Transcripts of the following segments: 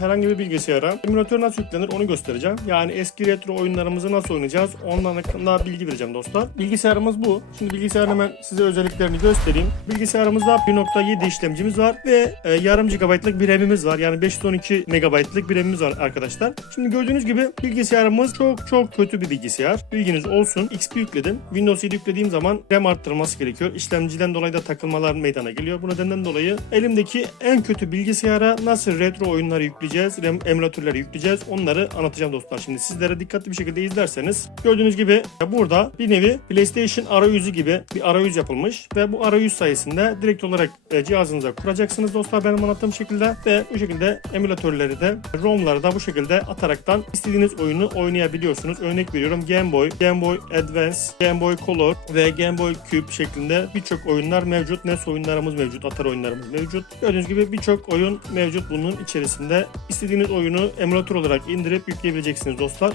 herhangi bir bilgisayara emülatör nasıl yüklenir onu göstereceğim. Yani eski retro oyunlarımızı nasıl oynayacağız ondan hakkında bilgi vereceğim dostlar. Bilgisayarımız bu. Şimdi bilgisayarın hemen size özelliklerini göstereyim. Bilgisayarımızda 1.7 işlemcimiz var ve e, yarım GB'lık bir RAM'imiz var. Yani 512 MB'lık bir RAM'imiz var arkadaşlar. Şimdi gördüğünüz gibi bilgisayarımız çok çok kötü bir bilgisayar. Bilginiz olsun. XP yükledim. Windows 7 yüklediğim zaman RAM arttırılması gerekiyor. İşlemciden dolayı da takılmalar meydana geliyor. Bu nedenden dolayı elimdeki en kötü bilgisayara nasıl retro oyunları yükleyeceğiz, emülatörleri yükleyeceğiz onları anlatacağım dostlar. Şimdi sizlere dikkatli bir şekilde izlerseniz gördüğünüz gibi burada bir nevi PlayStation arayüzü gibi bir arayüz yapılmış ve bu arayüz sayesinde direkt olarak e, cihazınıza kuracaksınız dostlar benim anlattığım şekilde ve bu şekilde emülatörleri de ROM'ları da bu şekilde ataraktan istediğiniz oyunu oynayabiliyorsunuz. Örnek veriyorum Game Boy, Game Boy Advance, Game Boy Color ve Game Boy Cube şeklinde birçok oyunlar mevcut. NES oyunlarımız mevcut, Atar oyunlarımız mevcut. Gördüğünüz gibi birçok oyun mevcut bunun içerisinde. İstediğiniz oyunu emülatör olarak indirip yükleyebileceksiniz dostlar.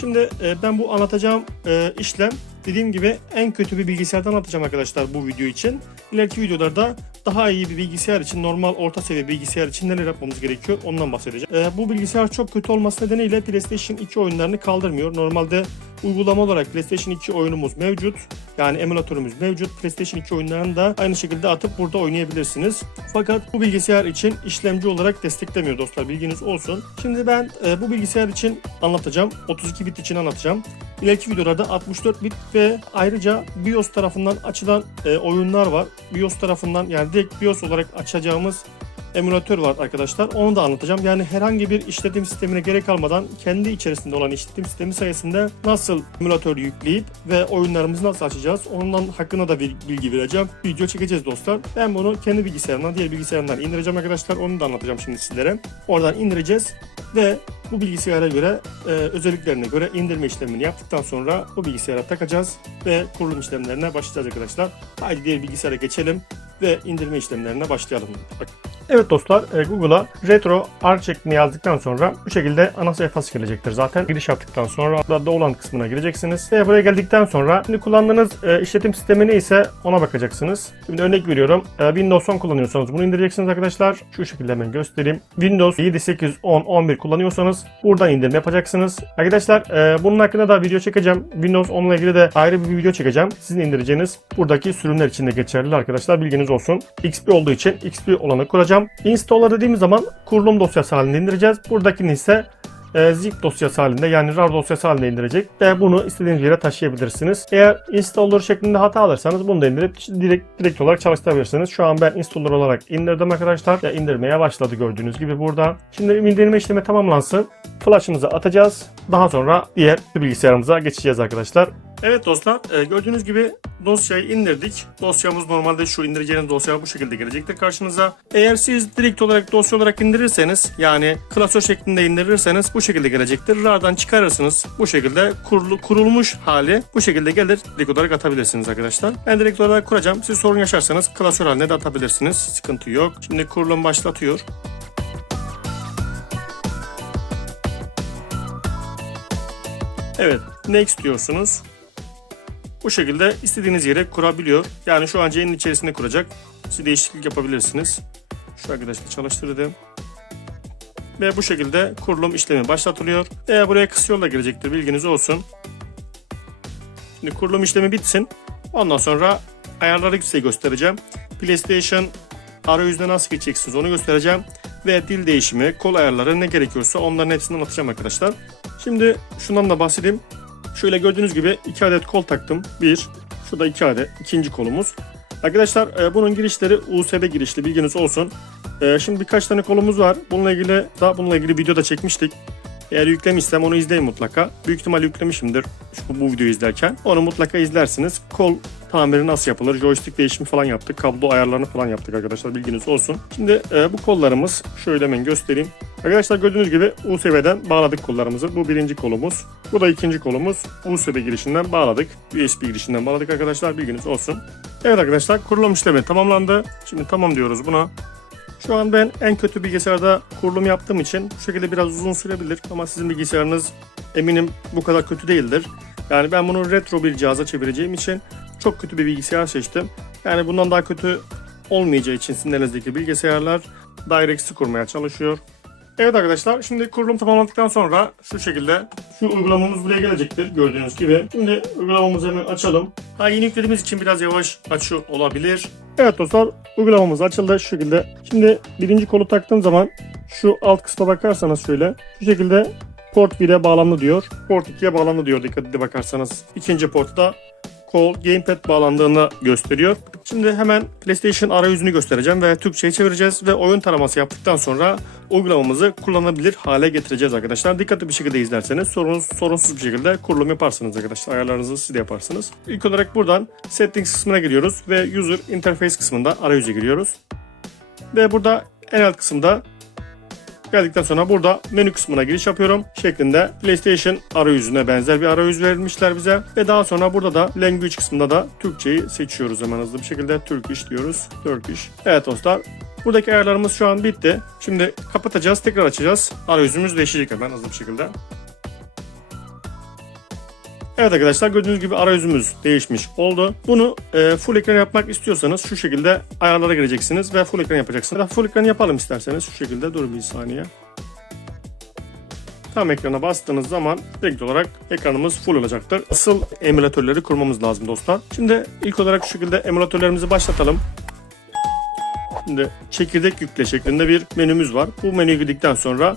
Şimdi e, ben bu anlatacağım e, işlem dediğim gibi en kötü bir bilgisayardan anlatacağım arkadaşlar bu video için. İleriki videolarda daha iyi bir bilgisayar için normal orta seviye bilgisayar için neler yapmamız gerekiyor ondan bahsedeceğim. E, bu bilgisayar çok kötü olması nedeniyle PlayStation 2 oyunlarını kaldırmıyor. Normalde uygulama olarak PlayStation 2 oyunumuz mevcut. Yani emülatörümüz mevcut. PlayStation 2 oyunlarını da aynı şekilde atıp burada oynayabilirsiniz. Fakat bu bilgisayar için işlemci olarak desteklemiyor dostlar bilginiz olsun. Şimdi ben e, bu bilgisayar için anlatacağım. 32 bit için anlatacağım. İleriki videolarda 64 bit ve ayrıca BIOS tarafından açılan e, oyunlar var. BIOS tarafından yani direkt BIOS olarak açacağımız emülatör var arkadaşlar. Onu da anlatacağım. Yani herhangi bir işletim sistemine gerek kalmadan kendi içerisinde olan işletim sistemi sayesinde nasıl emülatör yükleyip ve oyunlarımızı nasıl açacağız ondan hakkında da bir bilgi vereceğim. Video çekeceğiz dostlar. Ben bunu kendi bilgisayarımdan diğer bilgisayarımdan indireceğim arkadaşlar. Onu da anlatacağım şimdi sizlere. Oradan indireceğiz ve bu bilgisayara göre e, özelliklerine göre indirme işlemini yaptıktan sonra bu bilgisayara takacağız ve kurulum işlemlerine başlayacağız arkadaşlar. Haydi diğer bilgisayara geçelim ve indirme işlemlerine başlayalım. Bak. Evet dostlar e, Google'a retro art şeklini yazdıktan sonra bu şekilde ana sayfası gelecektir zaten. Giriş yaptıktan sonra da olan kısmına gireceksiniz. Ve buraya geldikten sonra şimdi kullandığınız e, işletim sistemi neyse ona bakacaksınız. Şimdi örnek veriyorum. E, Windows 10 kullanıyorsanız bunu indireceksiniz arkadaşlar. Şu şekilde hemen göstereyim. Windows 7, 8, 10, 11 kullanıyorsanız buradan indirme yapacaksınız. Arkadaşlar bunun hakkında da video çekeceğim. Windows 10 ile ilgili de ayrı bir video çekeceğim. Sizin indireceğiniz buradaki sürümler için de geçerli arkadaşlar. Bilginiz olsun. XP olduğu için XP olanı kuracağım. Installer dediğimiz zaman kurulum dosyası halinde indireceğiz. Buradakini ise e, zip dosyası halinde yani RAR dosyası halinde indirecek ve bunu istediğiniz yere taşıyabilirsiniz. Eğer installer şeklinde hata alırsanız bunu da indirip direkt direkt olarak çalıştırabilirsiniz. Şu an ben installer olarak indirdim arkadaşlar. Ya indirmeye başladı gördüğünüz gibi burada. Şimdi indirme işlemi tamamlansın. Flash'ımızı atacağız. Daha sonra diğer bilgisayarımıza geçeceğiz arkadaşlar. Evet dostlar e, gördüğünüz gibi dosyayı indirdik. Dosyamız normalde şu indireceğiniz dosya bu şekilde gelecektir karşınıza. Eğer siz direkt olarak dosya olarak indirirseniz yani klasör şeklinde indirirseniz bu şekilde gelecektir. RAR'dan çıkarırsınız. Bu şekilde kurulu, kurulmuş hali bu şekilde gelir. Direkt olarak atabilirsiniz arkadaşlar. Ben direkt olarak kuracağım. Siz sorun yaşarsanız klasör haline de atabilirsiniz. Sıkıntı yok. Şimdi kurulum başlatıyor. Evet, next diyorsunuz. Bu şekilde istediğiniz yere kurabiliyor. Yani şu an C'nin içerisinde kuracak. Siz değişiklik yapabilirsiniz. Şu arkadaşla çalıştırdım. Ve bu şekilde kurulum işlemi başlatılıyor. Ve buraya kısa yol da gelecektir bilginiz olsun. Şimdi kurulum işlemi bitsin. Ondan sonra ayarları size göstereceğim. PlayStation arayüzüne nasıl geçeceksiniz onu göstereceğim. Ve dil değişimi, kol ayarları ne gerekiyorsa onların hepsini anlatacağım arkadaşlar. Şimdi şundan da bahsedeyim. Şöyle gördüğünüz gibi iki adet kol taktım. Bir, şu da iki adet, ikinci kolumuz. Arkadaşlar e, bunun girişleri USB girişli bilginiz olsun. E, Şimdi birkaç tane kolumuz var. Bununla ilgili daha bununla ilgili video da çekmiştik. Eğer yüklemişsem onu izleyin mutlaka. Büyük ihtimal yüklemişimdir şu, bu videoyu izlerken. Onu mutlaka izlersiniz. Kol tamiri nasıl yapılır? Joystick değişimi falan yaptık. Kablo ayarlarını falan yaptık arkadaşlar bilginiz olsun. Şimdi e, bu kollarımız şöyle hemen göstereyim. Arkadaşlar gördüğünüz gibi USB'den bağladık kollarımızı. Bu birinci kolumuz. Bu da ikinci kolumuz. USB girişinden bağladık. USB girişinden bağladık arkadaşlar bilginiz olsun. Evet arkadaşlar kurulum işlemi tamamlandı. Şimdi tamam diyoruz buna. Şu an ben en kötü bilgisayarda kurulum yaptığım için bu şekilde biraz uzun sürebilir ama sizin bilgisayarınız eminim bu kadar kötü değildir. Yani ben bunu retro bir cihaza çevireceğim için çok kötü bir bilgisayar seçtim. Yani bundan daha kötü olmayacağı için sizin elinizdeki bilgisayarlar DirectX'i kurmaya çalışıyor. Evet arkadaşlar şimdi kurulum tamamladıktan sonra şu şekilde şu uygulamamız buraya gelecektir gördüğünüz gibi. Şimdi uygulamamızı hemen açalım. Ha yeni yüklediğimiz için biraz yavaş açıyor olabilir. Evet dostlar uygulamamız açıldı şu şekilde. Şimdi birinci kolu taktığım zaman şu alt kısma bakarsanız şöyle şu şekilde port 1'e bağlandı diyor. Port 2'ye bağlandı diyor dikkatli bakarsanız. İkinci portta kol gamepad bağlandığını gösteriyor. Şimdi hemen PlayStation arayüzünü göstereceğim ve Türkçe'ye çevireceğiz ve oyun taraması yaptıktan sonra uygulamamızı kullanabilir hale getireceğiz arkadaşlar. Dikkatli bir şekilde izlerseniz sorun, sorunsuz bir şekilde kurulum yaparsınız arkadaşlar. Ayarlarınızı siz de yaparsınız. İlk olarak buradan Settings kısmına giriyoruz ve User Interface kısmında arayüze giriyoruz. Ve burada en alt kısımda Geldikten sonra burada menü kısmına giriş yapıyorum şeklinde PlayStation arayüzüne benzer bir arayüz verilmişler bize. Ve daha sonra burada da language kısmında da Türkçeyi seçiyoruz hemen hızlı bir şekilde. Turkish diyoruz. Turkish. Evet dostlar. Buradaki ayarlarımız şu an bitti. Şimdi kapatacağız, tekrar açacağız. Arayüzümüz değişecek hemen hızlı bir şekilde. Evet arkadaşlar gördüğünüz gibi arayüzümüz değişmiş oldu. Bunu e, full ekran yapmak istiyorsanız şu şekilde ayarlara gireceksiniz ve full ekran yapacaksınız. Full ekran yapalım isterseniz şu şekilde dur bir saniye. Tam ekrana bastığınız zaman direkt olarak ekranımız full olacaktır. Asıl emülatörleri kurmamız lazım dostlar. Şimdi ilk olarak şu şekilde emülatörlerimizi başlatalım. Şimdi çekirdek yükle şeklinde bir menümüz var. Bu menüye girdikten sonra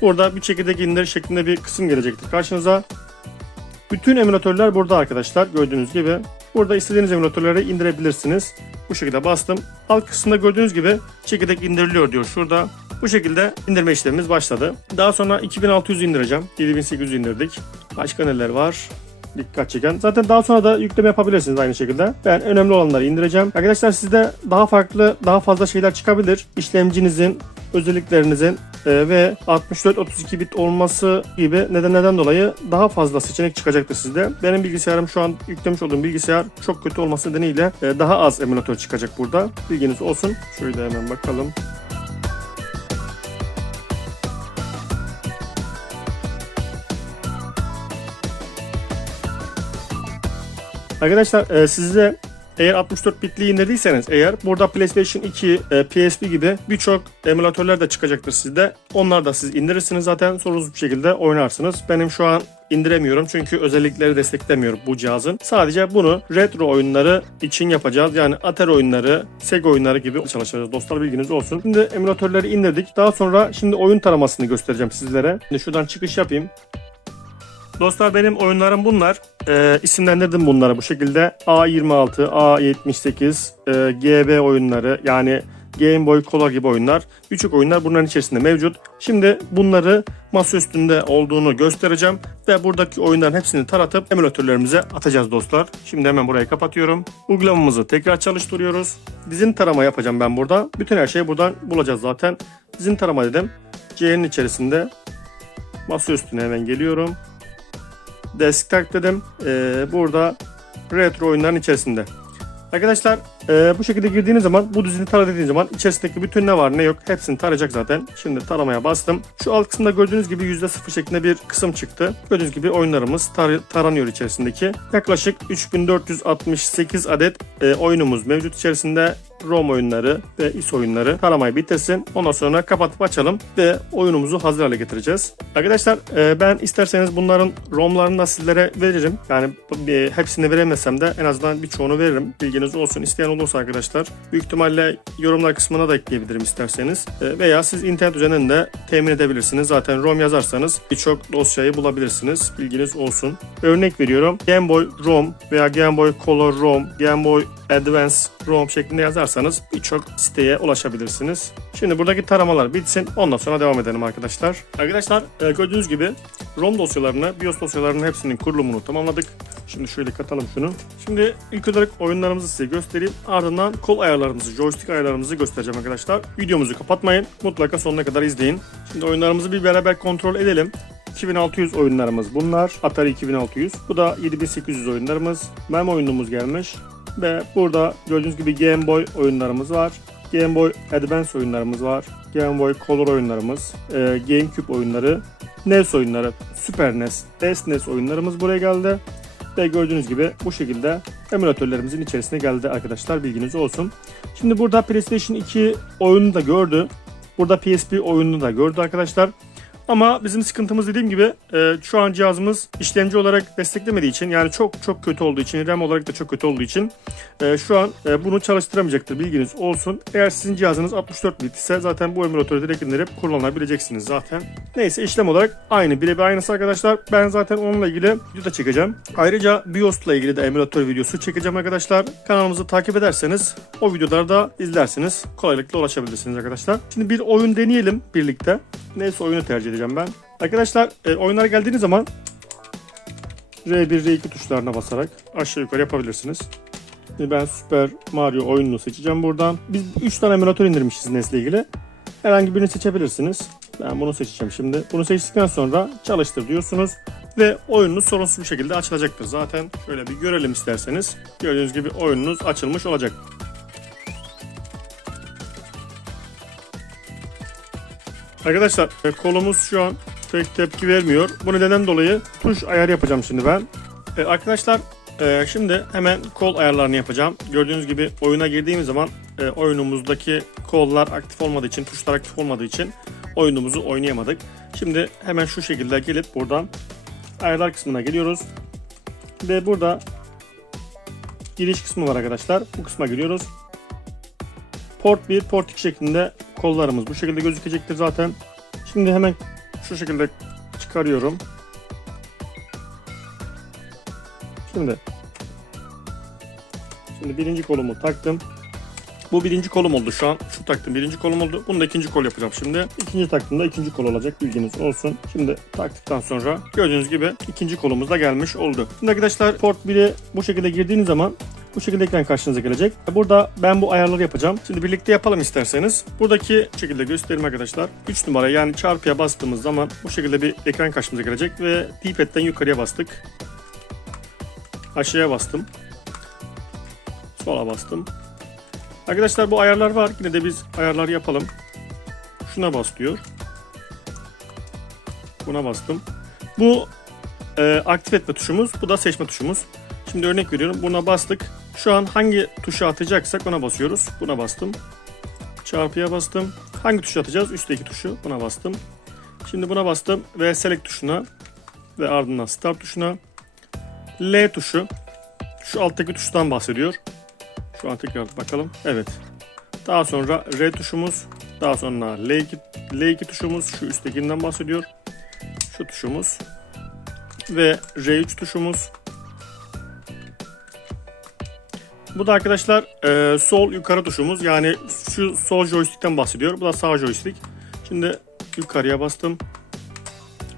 burada bir çekirdek indir şeklinde bir kısım gelecektir karşınıza. Bütün emülatörler burada arkadaşlar gördüğünüz gibi. Burada istediğiniz emülatörleri indirebilirsiniz. Bu şekilde bastım. Alt kısmında gördüğünüz gibi çekirdek indiriliyor diyor şurada. Bu şekilde indirme işlemimiz başladı. Daha sonra 2600 indireceğim. 7800 indirdik. Başka neler var? Dikkat çeken. Zaten daha sonra da yükleme yapabilirsiniz aynı şekilde. Ben önemli olanları indireceğim. Arkadaşlar sizde daha farklı, daha fazla şeyler çıkabilir. İşlemcinizin, özelliklerinizin e, ve 64-32 bit olması gibi nedenlerden dolayı daha fazla seçenek çıkacaktır sizde. Benim bilgisayarım şu an yüklemiş olduğum bilgisayar çok kötü olması nedeniyle e, daha az emülatör çıkacak burada. Bilginiz olsun. Şöyle hemen bakalım. Arkadaşlar e, size eğer 64 bitli indirdiyseniz eğer burada PlayStation 2, e, PSP gibi birçok emülatörler de çıkacaktır sizde. Onlar da siz indirirsiniz zaten sorunsuz bir şekilde oynarsınız. Benim şu an indiremiyorum çünkü özellikleri desteklemiyor bu cihazın. Sadece bunu retro oyunları için yapacağız. Yani Atari oyunları, Sega oyunları gibi çalışacağız. Dostlar bilginiz olsun. Şimdi emülatörleri indirdik. Daha sonra şimdi oyun taramasını göstereceğim sizlere. Şimdi şuradan çıkış yapayım. Dostlar benim oyunlarım bunlar. E, isimlendirdim bunları bu şekilde. A26, A78, e, GB oyunları yani Game Boy Color gibi oyunlar. Birçok oyunlar bunların içerisinde mevcut. Şimdi bunları masa üstünde olduğunu göstereceğim. Ve buradaki oyunların hepsini taratıp emülatörlerimize atacağız dostlar. Şimdi hemen burayı kapatıyorum. Uygulamamızı tekrar çalıştırıyoruz. Dizin tarama yapacağım ben burada. Bütün her şeyi buradan bulacağız zaten. Dizin tarama dedim. C'nin içerisinde masa üstüne hemen geliyorum. Desktop dedim. Ee, burada retro oyunların içerisinde. Arkadaşlar e, bu şekilde girdiğiniz zaman bu düzeni tara dediğiniz zaman içerisindeki bütün ne var ne yok hepsini tarayacak zaten. Şimdi taramaya bastım. Şu alt kısımda gördüğünüz gibi %0 şeklinde bir kısım çıktı. Gördüğünüz gibi oyunlarımız tar- taranıyor içerisindeki. Yaklaşık 3468 adet e, oyunumuz mevcut içerisinde. ROM oyunları ve IS oyunları taramayı bitirsin. Ondan sonra kapatıp açalım ve oyunumuzu hazır hale getireceğiz. Arkadaşlar e, ben isterseniz bunların ROM'larını da sizlere veririm. Yani hepsini veremesem de en azından birçoğunu veririm. Bilginiz olsun. İsteyen olursa arkadaşlar büyük ihtimalle yorumlar kısmına da ekleyebilirim isterseniz. E, veya siz internet üzerinden de temin edebilirsiniz. Zaten ROM yazarsanız birçok dosyayı bulabilirsiniz. Bilginiz olsun. Örnek veriyorum. Game Boy ROM veya Game Boy Color ROM, Game Boy Advance ROM şeklinde yazarsanız birçok siteye ulaşabilirsiniz. Şimdi buradaki taramalar bitsin. Ondan sonra devam edelim arkadaşlar. Arkadaşlar e, gördüğünüz gibi ROM dosyalarını, BIOS dosyalarının hepsinin kurulumunu tamamladık. Şimdi şöyle katalım şunu. Şimdi ilk olarak oyunlarımızı size göstereyim. Ardından kol ayarlarımızı, joystick ayarlarımızı göstereceğim arkadaşlar. Videomuzu kapatmayın. Mutlaka sonuna kadar izleyin. Şimdi oyunlarımızı bir beraber kontrol edelim. 2600 oyunlarımız bunlar. Atari 2600. Bu da 7800 oyunlarımız. Mem oyunumuz gelmiş. Ve burada gördüğünüz gibi Game Boy oyunlarımız var. Game Boy Advance oyunlarımız var. Game Boy Color oyunlarımız, e, GameCube oyunları, NES oyunları, Super NES, SNES oyunlarımız buraya geldi. Ve gördüğünüz gibi bu şekilde emülatörlerimizin içerisine geldi arkadaşlar bilginiz olsun. Şimdi burada PlayStation 2 oyunu da gördü. Burada PSP oyununu da gördü arkadaşlar. Ama bizim sıkıntımız dediğim gibi e, şu an cihazımız işlemci olarak desteklemediği için yani çok çok kötü olduğu için RAM olarak da çok kötü olduğu için e, şu an e, bunu çalıştıramayacaktır bilginiz olsun. Eğer sizin cihazınız 64 bit ise zaten bu emülatörü direkt indirip kullanabileceksiniz zaten. Neyse işlem olarak aynı birebir aynısı arkadaşlar. Ben zaten onunla ilgili video çekeceğim. Ayrıca BIOS ile ilgili de emülatör videosu çekeceğim arkadaşlar. Kanalımızı takip ederseniz o videoları da izlersiniz. Kolaylıkla ulaşabilirsiniz arkadaşlar. Şimdi bir oyun deneyelim birlikte. Neyse oyunu tercih edeceğim ben. Arkadaşlar e, oyunlara geldiğiniz zaman R1, R2 tuşlarına basarak aşağı yukarı yapabilirsiniz. Şimdi ben Super Mario oyununu seçeceğim buradan. Biz 3 tane emülatör indirmişiz NES ile ilgili. Herhangi birini seçebilirsiniz. Ben bunu seçeceğim şimdi. Bunu seçtikten sonra çalıştır diyorsunuz. Ve oyununuz sorunsuz bir şekilde açılacaktır. Zaten şöyle bir görelim isterseniz. Gördüğünüz gibi oyununuz açılmış olacak. Arkadaşlar e, kolumuz şu an pek tepki vermiyor. Bu nedenden dolayı tuş ayar yapacağım şimdi ben. E, arkadaşlar e, şimdi hemen kol ayarlarını yapacağım. Gördüğünüz gibi oyuna girdiğimiz zaman e, oyunumuzdaki kollar aktif olmadığı için, tuşlar aktif olmadığı için oyunumuzu oynayamadık. Şimdi hemen şu şekilde gelip buradan ayarlar kısmına geliyoruz. Ve burada giriş kısmı var arkadaşlar. Bu kısma giriyoruz. Port 1, port 2 şeklinde kollarımız bu şekilde gözükecektir zaten. Şimdi hemen şu şekilde çıkarıyorum. Şimdi Şimdi birinci kolumu taktım. Bu birinci kolum oldu şu an. Şu taktım birinci kolum oldu. Bunu da ikinci kol yapacağım şimdi. İkinci taktığımda ikinci kol olacak bilginiz olsun. Şimdi taktıktan sonra gördüğünüz gibi ikinci kolumuz da gelmiş oldu. Şimdi arkadaşlar port 1'e bu şekilde girdiğiniz zaman bu şekilde ekran karşınıza gelecek. Burada ben bu ayarları yapacağım. Şimdi birlikte yapalım isterseniz. Buradaki şekilde göstereyim arkadaşlar. 3 numara yani çarpıya bastığımız zaman bu şekilde bir ekran karşımıza gelecek ve D-pad'den yukarıya bastık. Aşağıya bastım. Sola bastım. Arkadaşlar bu ayarlar var. Yine de biz ayarlar yapalım. Şuna bas diyor. Buna bastım. Bu e, aktif etme tuşumuz. Bu da seçme tuşumuz. Şimdi örnek veriyorum. Buna bastık. Şu an hangi tuşa atacaksak ona basıyoruz. Buna bastım. Çarpıya bastım. Hangi tuşu atacağız? Üstteki tuşu. Buna bastım. Şimdi buna bastım ve select tuşuna ve ardından start tuşuna. L tuşu. Şu alttaki tuştan bahsediyor. Şu an tekrar bakalım. Evet. Daha sonra R tuşumuz. Daha sonra L2, L2 tuşumuz. Şu üsttekinden bahsediyor. Şu tuşumuz. Ve R3 tuşumuz. Bu da arkadaşlar e, sol yukarı tuşumuz. Yani şu sol joystick'ten bahsediyor. Bu da sağ joystick. Şimdi yukarıya bastım.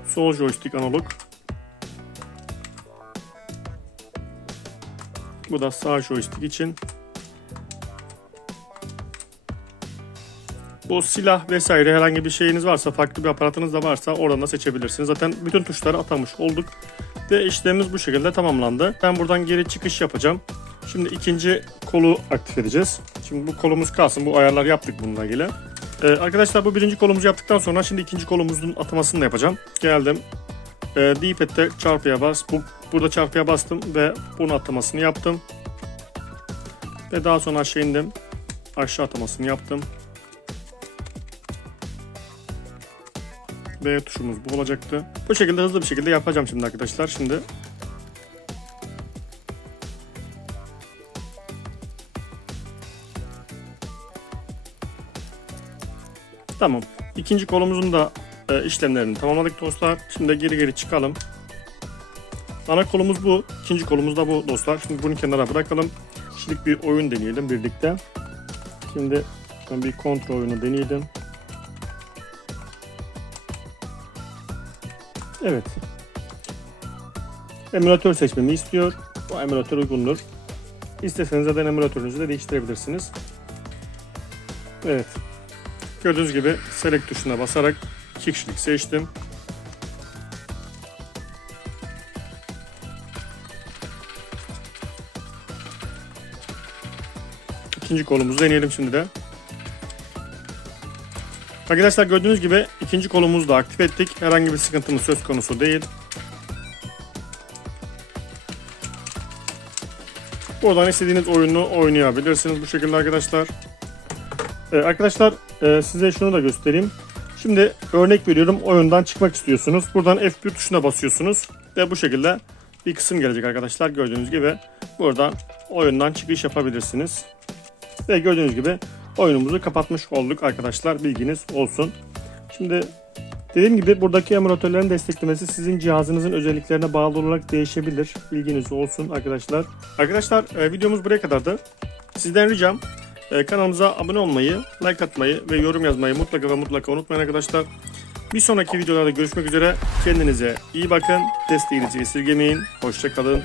Sol joystick analog. Bu da sağ joystick için. Bu silah vesaire herhangi bir şeyiniz varsa, farklı bir aparatınız da varsa oradan da seçebilirsiniz. Zaten bütün tuşları atamış olduk. Ve işlemimiz bu şekilde tamamlandı. Ben buradan geri çıkış yapacağım. Şimdi ikinci kolu aktif edeceğiz. Şimdi bu kolumuz kalsın. Bu ayarlar yaptık bununla ilgili. Ee, arkadaşlar bu birinci kolumuzu yaptıktan sonra şimdi ikinci kolumuzun atamasını da yapacağım. Geldim. Ee, D-pad'de çarpıya bas. Bu, burada çarpıya bastım ve bunu atamasını yaptım. Ve daha sonra aşağı indim. Aşağı atamasını yaptım. B tuşumuz bu olacaktı. Bu şekilde hızlı bir şekilde yapacağım şimdi arkadaşlar. Şimdi Tamam. İkinci kolumuzun da e, işlemlerini tamamladık dostlar. Şimdi geri geri çıkalım. Ana kolumuz bu. İkinci kolumuz da bu dostlar. Şimdi bunu kenara bırakalım. Şimdi bir oyun deneyelim birlikte. Şimdi ben bir kontrol oyunu deneyelim. Evet. Emülatör seçmemi istiyor. Bu emülatör uygundur. İsterseniz zaten emülatörünüzü de değiştirebilirsiniz. Evet. Gördüğünüz gibi select tuşuna basarak kişilik seçtim. İkinci kolumuzu deneyelim şimdi de. Arkadaşlar gördüğünüz gibi ikinci kolumuzu da aktif ettik. Herhangi bir sıkıntımız söz konusu değil. Buradan istediğiniz oyunu oynayabilirsiniz bu şekilde arkadaşlar. Ee, arkadaşlar e, size şunu da göstereyim. Şimdi örnek veriyorum oyundan çıkmak istiyorsunuz. Buradan F1 tuşuna basıyorsunuz ve bu şekilde bir kısım gelecek arkadaşlar. Gördüğünüz gibi buradan oyundan çıkış yapabilirsiniz. Ve gördüğünüz gibi oyunumuzu kapatmış olduk arkadaşlar. Bilginiz olsun. Şimdi dediğim gibi buradaki emülatörlerin desteklemesi sizin cihazınızın özelliklerine bağlı olarak değişebilir. Bilginiz olsun arkadaşlar. Arkadaşlar e, videomuz buraya kadardı. Sizden ricam e, kanalımıza abone olmayı, like atmayı ve yorum yazmayı mutlaka ve mutlaka unutmayın arkadaşlar. Bir sonraki videolarda görüşmek üzere. Kendinize iyi bakın. Desteğinizi esirgemeyin. Hoşçakalın.